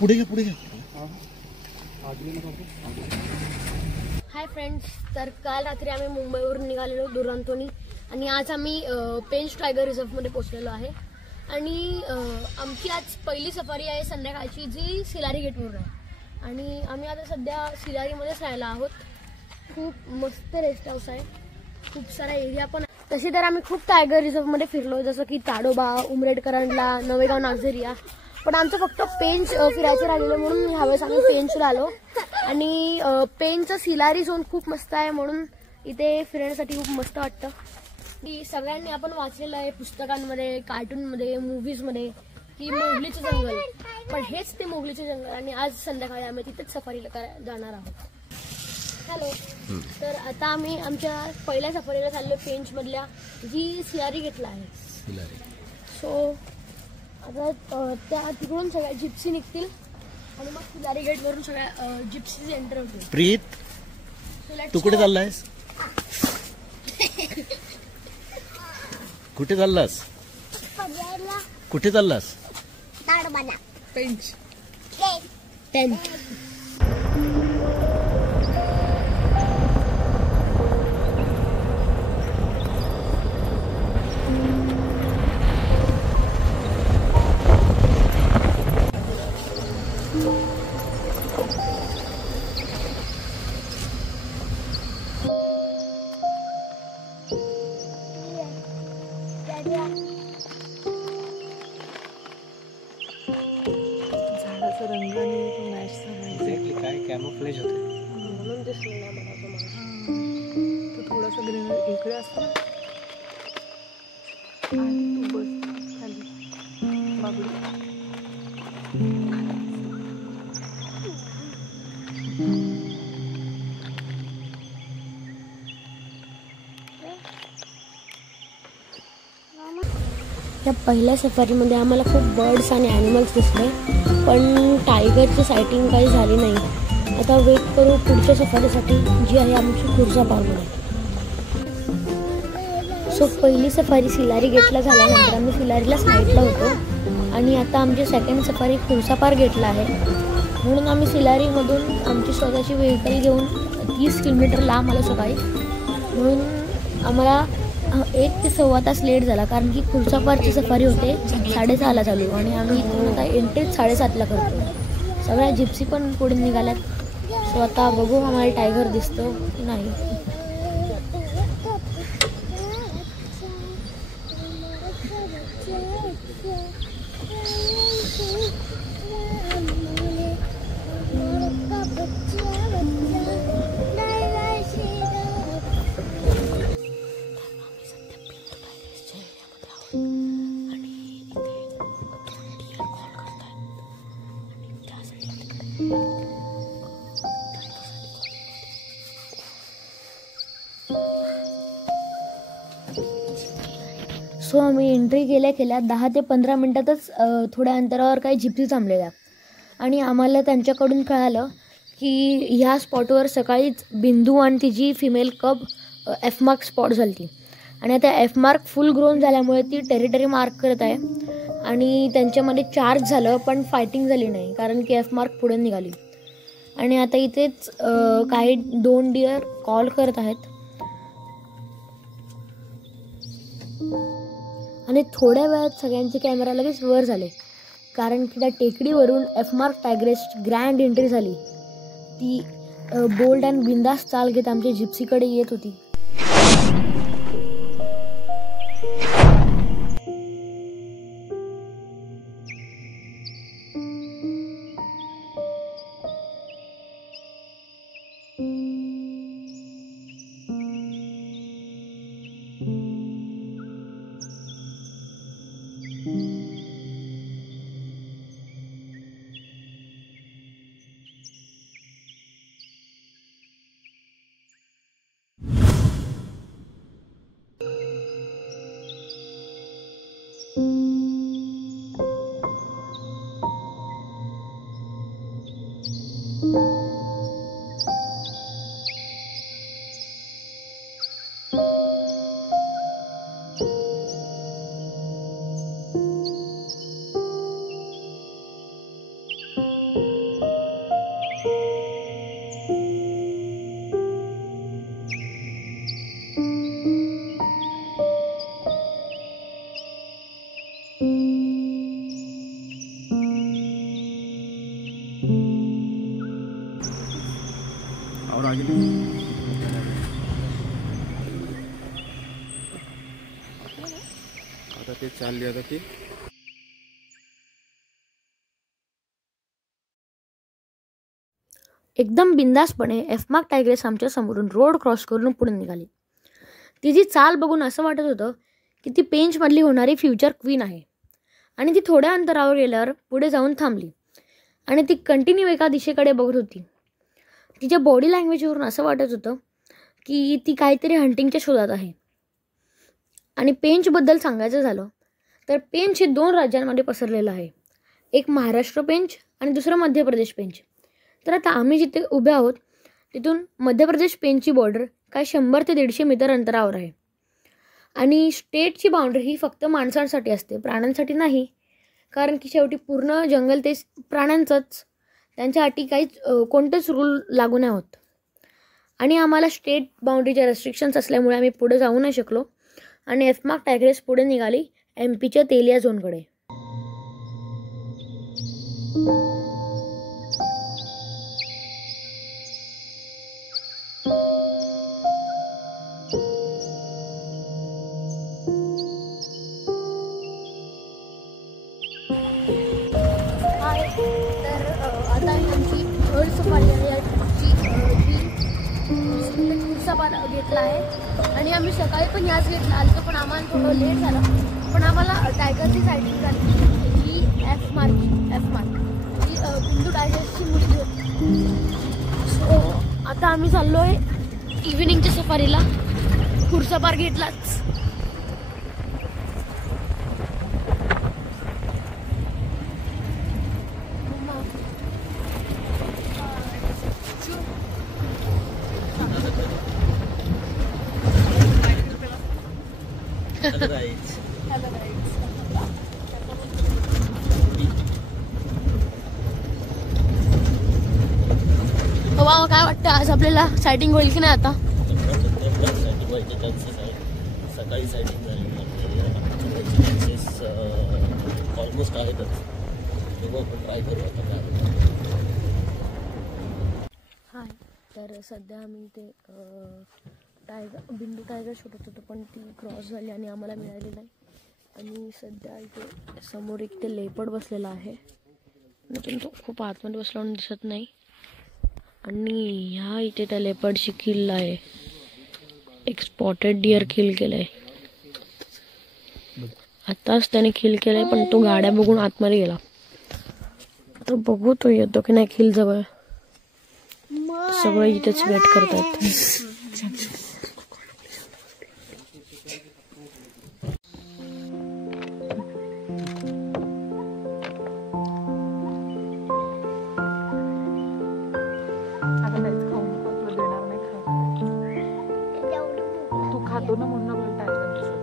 पुढे घ्या पुढे घ्या. हाय फ्रेंड्स, तर काल रात्री आम्ही मुंबईवरून निघालेलो दुरांतोनी आणि आज आम्ही पेंच टायगर रिझर्वमध्ये पोहोचलेलो आहे. आणि आमची आज पहिली सफारी आहे संध्याकाळची, जी सिलारी गेटवरून आहे. आणि आम्ही आता सध्या सिलारीमध्येच राहायला आहोत. खूप मस्त रेस्ट हाऊस आहे, खूप सारा एरिया पण आहे. तशी तर आम्ही खूप टायगर रिझर्वमध्ये फिरलो, जसं की ताडोबा, उमरेड करंडला, नवेगाव नागझरिया. पण आमचं फक्त पेंच फिरायचं राहिलेलं म्हणून ह्यावेळेस आम्ही पेंचला आलो. आणि पेंचचं सिलारी झोन खूप मस्त आहे, म्हणून इथे फिरण्यासाठी खूप मस्त वाटतं. की सगळ्यांनी आपण वाचलेलं आहे पुस्तकांमध्ये, कार्टूनमध्ये, मूव्हीजमध्ये की मोगलीचं जंगल, पण हेच ते मोगलीचे जंगल. आणि आज संध्याकाळी आम्ही तिथेच सफारीला जाणार आहोत. हॅलो, तर आता आम्ही आमच्या पहिल्या सफारीला चाललो पेंचमधल्या, जी सिलारी गेटला आहे. सो आता त्या तिकडून सगळ्या जिप्सी निघतील आणि मग सिलारी गेटवरून सगळ्या जिप्सी एंटर होतील. प्रीत, तू कुठे चाललायस? कुठे चाललास? कुठे चाललास? पेंच टेंट. झाडाचा रंगाने तो मॅच झाला. एक्झॅक्टली काय कॅमोफ्लेज होते म्हणून दिसलं नाही मला तो थोडासा ग्रीनरी इकडे असतो ना. तू बस खाली बाबडी. या पहिल्या सफारीमध्ये आम्हाला खूप बर्ड्स आणि ॲनिमल्स दिसले, पण टायगरची सायटिंग काही झाली नाही. आता वेट करू पुढच्या सफारीसाठी, जी आहे आमची खुर्सापारमध्ये. सो पहिली सफारी सिलारी गेटला झाल्यानंतर आम्ही सिलारीला साईडला होतो आणि आता आमची सेकंड सफारी खुर्सापार गेटला आहे. म्हणून आम्ही सिलारीमधून आमची स्वतःची व्हेकल घेऊन 30 किलोमीटर लांब आलो सकाळी. म्हणून आम्हाला 1 ते सव्वा तास लेट झाला, कारण की खुर्सापारची सफारी होते 6:30ला चालू आणि आम्ही इथून आता एंट्रीच 7:30ला करतो. सगळ्या जिप्सी पण पुढे निघाल्यात. सो आता बघू आम्हाला टायगर दिसतो की नाही. सो आम्ही एंट्री केल्या 10 ते 15 मिनटातच थोड्या अंतरावर काही जिप्सी थांबलेल्या आणि आम्हाला त्यांच्याकडून कळालं की ह्या स्पॉटवर सकाळीच बिंदू आणि तिची फिमेल कब एफ मार्क स्पॉट झाली ती. आणि आता एफ मार्क फुल ग्रोन झाल्यामुळे ती टेरिटरी मार्क करत आहे. आणि त्यांच्यामध्ये चार्ज झालं, पण फायटिंग झाली नाही, कारण की एफ मार्क पुढे निघाली. आणि आता इथेच काही 2 डिअर कॉल करत आहेत. आणि थोड्या वेळात सगळ्यांचे कॅमेरा लगेच वर झाले, कारण की त्या टेकडीवरून एफ मार्क टायग्रेसची ग्रँड एंट्री झाली. ती बोल्ड अँड बिंदास चाल घेत आमच्या जिप्सीकडे येत होती. आता ते चालली आता ती एकदम बिंदासपणे एफमार्क टायग्रेस आमच्या समोरून रोड क्रॉस करून पुढे निघाली. तिची चाल बघून असं वाटत होतं की ती पेंचमधली होणारी फ्युचर क्वीन आहे. आणि ती थोड्या अंतरावर गेल्यावर पुढे जाऊन थांबली आणि ती कंटिन्यू एका दिशेकडे बघत होती. तिच्या बॉडी लँग्वेजवरून असं वाटत होतं की ती काहीतरी हंटिंगच्या शोधात आहे. आणि पेंचबद्दल सांगायचं झालं तर पेंच हे 2 राज्यांमध्ये पसरलेलं आहे. एक महाराष्ट्र पेंच आणि दुसरं मध्य प्रदेश पेंच. तर आता आम्ही जिथे उभे आहोत तिथून मध्य प्रदेश पेंचची बॉर्डर काय 100 ते 150 मीटर अंतरावर आहे. आणि स्टेटची बाउंड्री ही फक्त माणसांसाठी असते, प्राण्यांसाठी नाही. कारण की शेवटी पूर्ण जंगल ते प्राण्यांचंच, त्यांच्यासाठी काहीच कोणतेच रूल लागू नाही होत. आणि आम्हाला स्टेट बाउंड्रीच्या रेस्ट्रिक्शन्स असल्यामुळे आम्ही पुढे जाऊ नाही शकलो आणि एफमार्क टायग्रेस पुढे निघाली MP च्या तेलिया झोनकडे. तर आता आमची थर्ड सफारी आहे. जी सफार घेतला आहे आणि आम्ही सकाळी पण याच घेतला आलो, पण आम्हाला थोडं लेट झालं. पण आम्हाला टायगरची सायटिंग झाली ही एफ मार्क ही बिंदू टायगरची मुलगी होती. सो आता आम्ही चाललो आहे इव्हिनिंगच्या सफारीला. खुरसपार घेतलाच. काय वाटतं आज आपल्याला सायटिंग होईल की नाही? आता सकाळी सायटिंग झाली ऑलमोस्ट आहेतच. आपण ट्राय करू आता. हाय, तर सध्या आम्ही ते बिंदू टायगर शोधत होतो, पण ती क्रॉस झाली आणि आम्हाला मिळाली नाही. आणि सध्या इथे समोर एक ते लेपर्ड बसलेला आहे, पण तो खूप आतमध्ये बसला म्हणून दिसत नाही. आणि ह्या इथे त्या लेपर्डची किल आहे. एक स्पॉटेड डिअर किल केलंय. आताच त्याने किल केलंय, पण तो गाड्या बघून आतमध्ये गेला. आता बघू तो येतो की नाही किल जवळ. सगळे इथेच वेट करतात. खातो ना म्हणून आपल्याला टायगर दिसत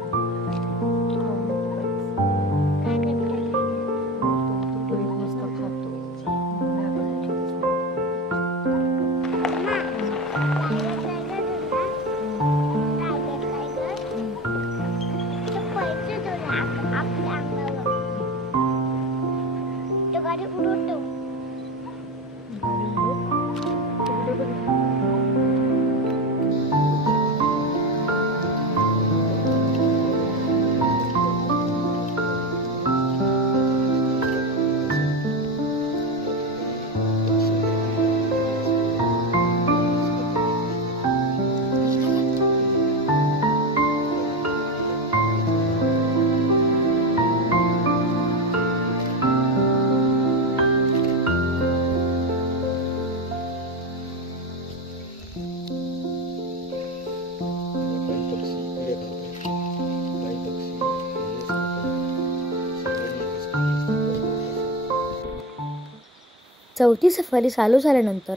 चौथी सफारी चालू झाल्यानंतर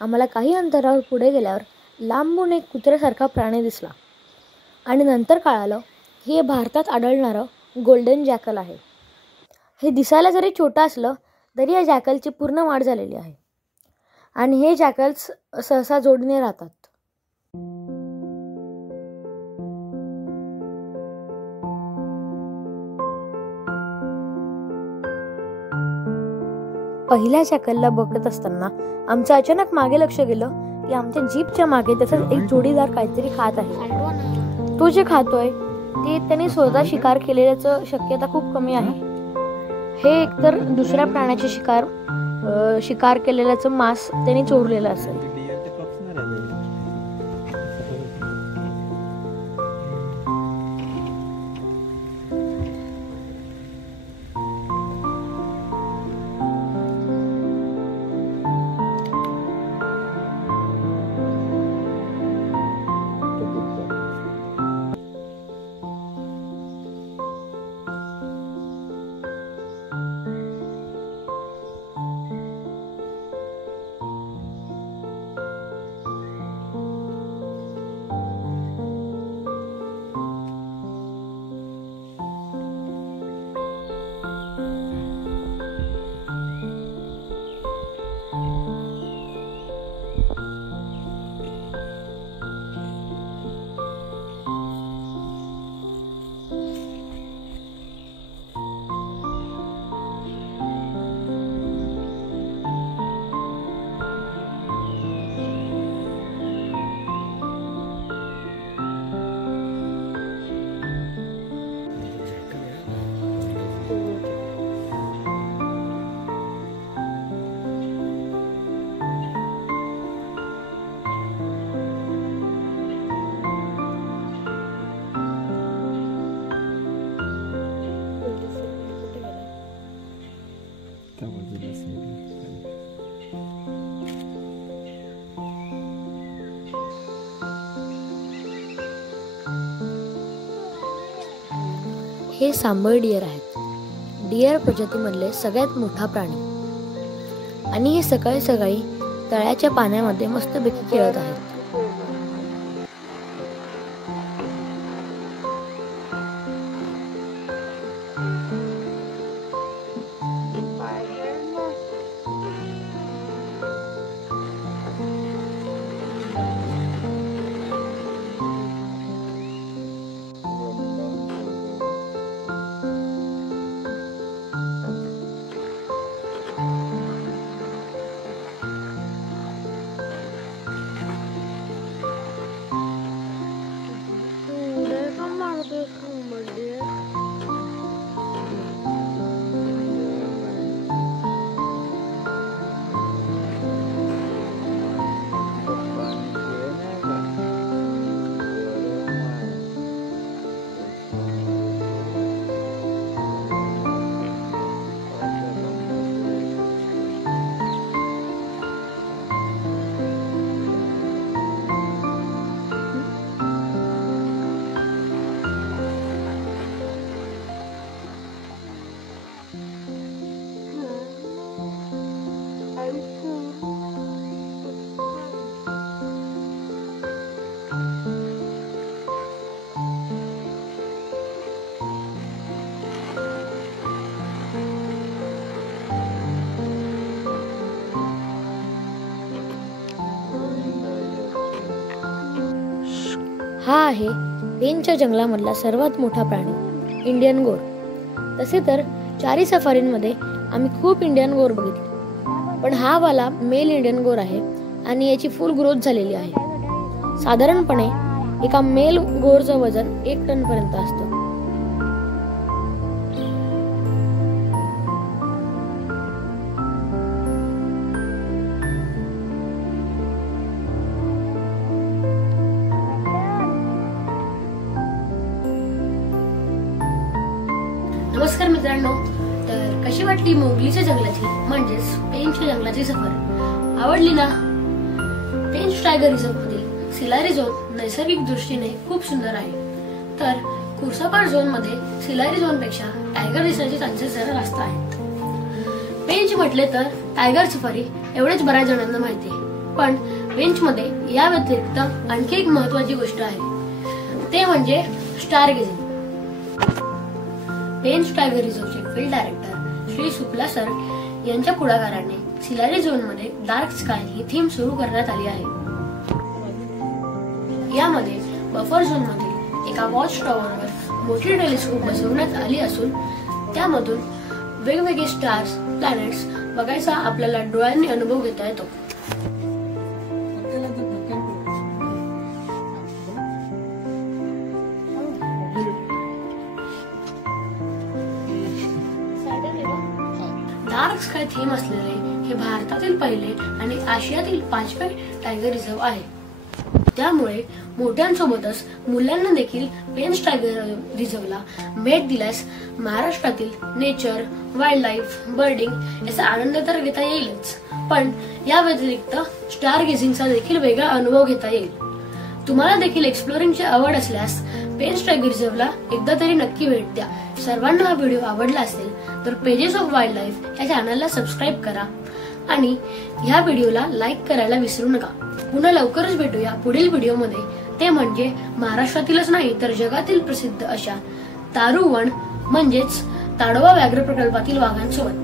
आम्हाला काही अंतरावर पुढे गेल्यावर लांबून एक कुत्र्यासारखा प्राणी दिसला आणि नंतर कळालं हे भारतात आढळणारं गोल्डन जॅकल आहे. हे दिसायला जरी छोटं असलं तरी या जॅकलची पूर्ण वाढ झालेली आहे आणि हे जॅकल्स सहसा जोडीने राहतात. पहिल्या जॅकलला बघत असताना आमचं अचानक मागे लक्ष गेलं ती आमच्या जीपच्या मागे तसंच एक जोडीदार काहीतरी खात आहे. तो जे खातोय ते त्याने स्वतः शिकार केलेल्याचं शक्यता खूप कमी आहे. हे एकतर दुसऱ्या प्राण्याचे शिकार केलेल्याचं मांस त्याने चोरलेलं असेल. हे सांबर डिअर आहेत. डिअर प्रजातीमधले सगळ्यात मोठा प्राणी आणि हे सकाळी सकाळी तळ्याच्या पाण्यामध्ये मस्तपैकी खेळत आहेत. हा आहे पेनच्या जंगलामधला सर्वात मोठा प्राणी इंडियन गोर. तसे तर 4 सफारींमध्ये आम्ही खूप इंडियन गोर बघितले, पण हा वाला मेल इंडियन गोर आहे आणि याची फुल ग्रोथ झालेली आहे. साधारणपणे एका मेल गोरचं वजन 1 टन पर्यंत असतं. नमस्कार मित्रांनो, तर कशी वाटली मोगलीच्या जंगलाची म्हणजेच पेंचच्या जंगलाची सफर? आवडली ना? पेंच टायगर रिझर्व्ह मधील सिलारी झोन नैसर्गिक दृष्टीने खूप सुंदर आहे, तर कुर्सापाड झोन मध्ये सिलारी झोन पेक्षा टायगर दिसण्याचे चान्सेस जरा जास्त आहेत. पेंच म्हटले तर टायगर सफारी एवढेच बऱ्याच जणांना माहिती आहे, पण पेंच मध्ये या व्यतिरिक्त आणखी एक महत्वाची गोष्ट आहे, ते म्हणजे स्टार गेजिंग. पेंच टायगर रिझर्व्हचे field director Shri Shukla sir यांच्या पुढाकाराने सिलारी झोन मध्ये डार्क स्काय ही थीम सुरू करण्यात आली आहे. यामध्ये बफर झोन मधील एका वॉच टॉवरवर मोठी टेलिस्कोप बसवण्यात आली असून त्यामधून वेगवेगळे स्टार्स, प्लॅनेट्स बघायचा आपल्याला डोळ्यांनी अनुभव घेता येतो. थीम असलेले हे भारतातील पहिले आणि आशियातील 5वे टायगर रिझर्व आहे. त्यामुळे मोठ्यांसोबतच मुलांना देखील पेंच टायगर रिझर्वला भेट दिल्यास महाराष्ट्रातील नेचर, वाईल्ड लाईफ, बर्डिंग याचा आनंद तर घेता येईलच, पण या व्यतिरिक्त स्टार गेझिंगचा देखील वेगळा अनुभव घेता येईल. तुम्हाला देखील एक्सप्लोरिंगची आवड असल्यास पेंच टायगर रिझर्वला एकदा तरी नक्की भेट द्या. सर्वांना हा व्हिडिओ आवडला असेल तर पेजेस ऑफ वाईल्ड लाईफ या चॅनलला सबस्क्राईब करा आणि ह्या व्हिडिओला लाईक करायला विसरू नका. पुन्हा लवकरच भेटूया पुढील व्हिडिओमध्ये, ते म्हणजे महाराष्ट्रातीलच नाही तर जगातील प्रसिद्ध अशा तारू वन म्हणजेच ताडोबा व्याघ्र प्रकल्पातील वाघांसोबत.